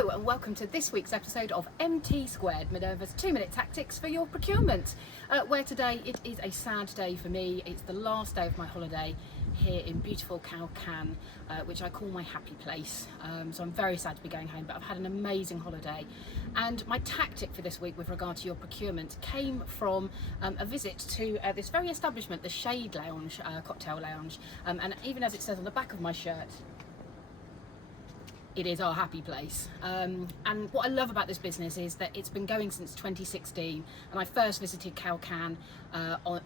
Hello and welcome to this week's episode of MT2, Minerva's 2-minute tactics for your procurement, where today it is a sad day for me. It's the last day of my holiday here in beautiful Calcan, which I call my happy place. So I'm very sad to be going home, but I've had an amazing holiday. And my tactic for this week with regard to your procurement came from a visit to this very establishment, the Shade Lounge, cocktail lounge. And even as it says on the back of my shirt, it is our happy place. And what I love about this business is that it's been going since 2016, and I first visited Calcan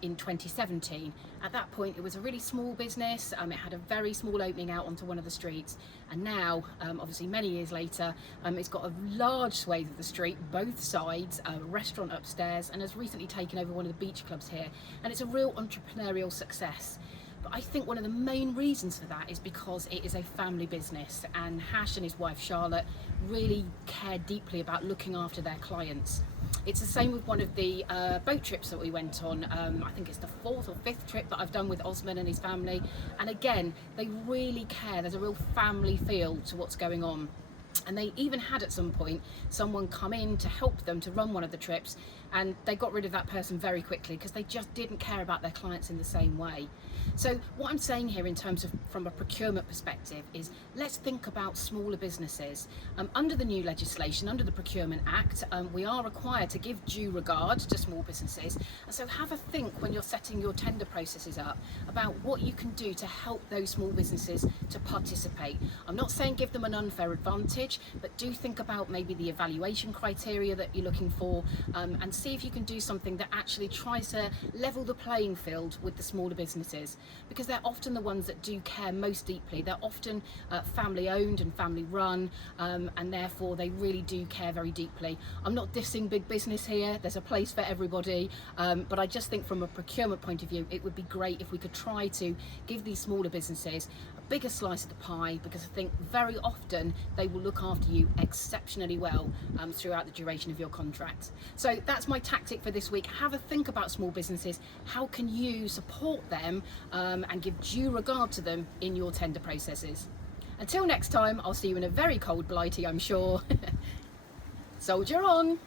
in 2017. At that point it was a really small business. It had a very small opening out onto one of the streets, and now obviously many years later it's got a large swathe of the street, both sides, a restaurant upstairs, and has recently taken over one of the beach clubs here, and it's a real entrepreneurial success. But I think one of the main reasons for that is because it is a family business, and Hash and his wife Charlotte really care deeply about looking after their clients. It's the same with one of the boat trips that we went on. I think it's the 4th or 5th trip that I've done with Osman and his family, and again they really care. There's a real family feel to what's going on. And they even had at some point someone come in to help them to run one of the trips, and they got rid of that person very quickly because they just didn't care about their clients in the same way. So what I'm saying here in terms of from a procurement perspective is let's think about smaller businesses. Under the new legislation, under the Procurement Act, we are required to give due regard to small businesses, and so have a think when you're setting your tender processes up about what you can do to help those small businesses to participate. I'm not saying give them an unfair advantage, but do think about maybe the evaluation criteria that you're looking for, and see if you can do something that actually tries to level the playing field with the smaller businesses, because they're often the ones that do care most deeply. They're often family owned and family run, and therefore they really do care very deeply. I'm not dissing big business here, there's a place for everybody, but I just think from a procurement point of view it would be great if we could try to give these smaller businesses a bigger slice of the pie, because I think very often they will look after you exceptionally well throughout the duration of your contract. So that's my tactic for this week. Have a think about small businesses. How can you support them and give due regard to them in your tender processes? Until next time, I'll see you in a very cold Blighty, I'm sure. Soldier on!